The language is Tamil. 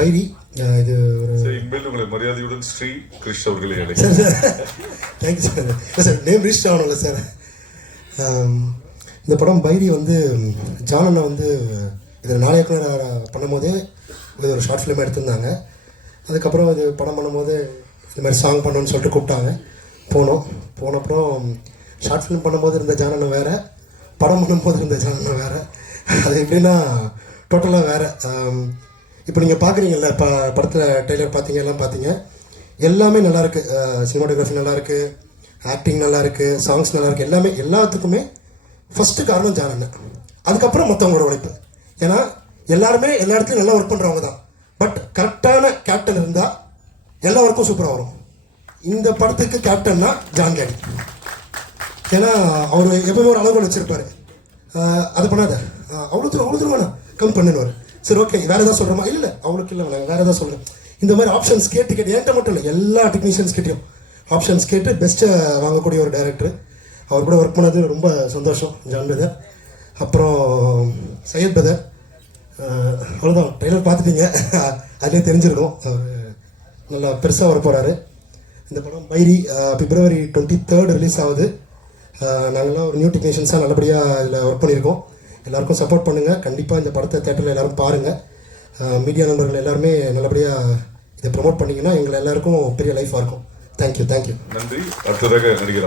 பைரி இது ஒரு இனிமேல் உங்களை மரியாதையுடன் ஸ்ரீ கிருஷ் அவர்களே sir sir thank you sir sir name register ஆகணும்ல சார். இந்த படம் பைரி வந்து ஜானனை வந்து இதில் நாயக்கர் பண்ணும்போதே இது ஒரு ஷார்ட் ஃபிலிம் எடுத்திருந்தாங்க. அதுக்கப்புறம் இது படம் பண்ணும்போது இந்த மாதிரி சாங் பண்ணணும்னு சொல்லிட்டு கூப்பிட்டாங்க. போனப்புறம் ஷார்ட் ஃபிலிம் பண்ணும்போது இருந்த ஜானனை வேறு, படம் பண்ணும்போது இருந்த ஜானனை வேறு. அது எப்படின்னா டோட்டலாக வேறு. இப்போ நீங்கள் பார்க்குறீங்கல்ல, இப்போ படத்தில் ட்ரெய்லர் பார்த்தீங்க, எல்லாம் பார்த்தீங்க, எல்லாமே நல்லாயிருக்கு. சினிமாட்டோகிராஃபி நல்லாயிருக்கு, ஆக்டிங் நல்லாயிருக்கு, சாங்ஸ் நல்லாயிருக்கு, எல்லாமே எல்லாத்துக்குமே ஃபஸ்ட்டு காரணம் ஜானன். அதுக்கப்புறம் மற்றவங்களோட உழைப்பு. ஏன்னா எல்லாருமே எல்லா இடத்துலையும் நல்லா ஒர்க் பண்ணுறவங்க தான். பட் கரெக்டான கேப்டன் இருந்தால் எல்லா ஒர்க்கும் சூப்பராக வரும். இந்த படத்துக்கு கேப்டன்னா ஜான் கேடி. ஏன்னா அவர் எப்பவுமே ஒரு அளவுகள் வச்சுருப்பார். அது பண்ணாத, அவ்வளோ தூரம் வேணாம், கம் பண்ணுவார். சரி ஓகே, வேறு எதாவது சொல்கிறோமா? இல்லை அவளுக்கு இல்லை, நாங்கள் வேறு எதாவது சொல்கிறோம். இந்த மாதிரி ஆப்ஷன்ஸ் கேட்டு என்கிட்ட மட்டும் இல்லை, எல்லா டெக்னீஷியன்ஸ் கிட்டையும் ஆப்ஷன்ஸ் கேட்டு பெஸ்ட்டை வாங்கக்கூடிய ஒரு டைரக்டர். அவர் கூட ஒர்க் பண்ணது ரொம்ப சந்தோஷம், ஜான் பிரதர். அப்புறம் சையத் பிரதர், அவ்வளோதான், ட்ரெய்லர் பார்த்துட்டீங்க, அதுலேயே தெரிஞ்சிருக்கும். அவர் நல்லா பெருசாக வர போகிறாரு. இந்த படம் பைரி February 23 ரிலீஸ் ஆகுது. நாங்கள்லாம் ஒரு நியூ டெக்னீஷியன்ஸாக நல்லபடியாக இதில் ஒர்க் பண்ணியிருக்கோம். எல்லாருக்கும் சப்போர்ட் பண்ணுங்கள். கண்டிப்பாக இந்த படத்தை தேட்டரில் எல்லோரும் பாருங்கள். மீடியா நண்பர்கள் எல்லாருமே நல்லபடியாக இதை ப்ரொமோட் பண்ணிங்கன்னா எங்களை எல்லாருக்கும் பெரிய லைஃபாக இருக்கும். தேங்க்யூ. நன்றி. அடுத்ததாக நடிகர்